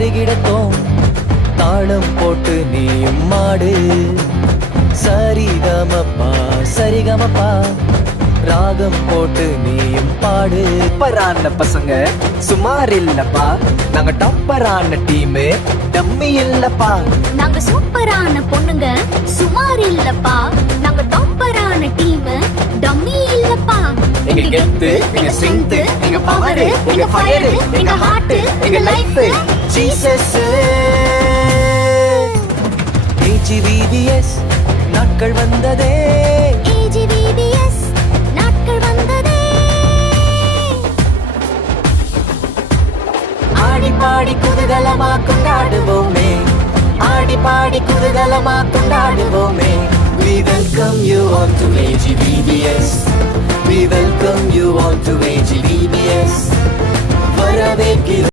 கருகிடத்தோம் தாளம் போட்டு நீயும் மாடு. சரிகமப்பா சரிகமப்பா ராகம் போட்டு நீயும் பாடு. சூப்பரான பசங்க சுமார் இல்லப்பா, நாங்க டாப்பரான டீமு டம்மி இல்லப்பா. நாங்க சூப்பரான பொண்ணுங்க சுமார் இல்லப்பா, நாங்க டாப்பரான டீம் டம்மி இல்லப்பா. எங்க கெத்து, எங்க ஸ்ட்ரென்த், எங்க பவர், எங்க ஃபயர், எங்க ஹார்ட், எங்க லைஃப் ஜீசஸ். AGVBS நாட்கள் வந்ததே, AGVBS நாட்கள் வந்ததே. ஆடி பாடி குதூகலமா கொண்டாடுவோமே, ஆடி பாடி குதூகலமா கொண்டாடுவோமே. We welcome you all to AGVBS. We welcome you all to AGVBS. வரவேற்கிறோம்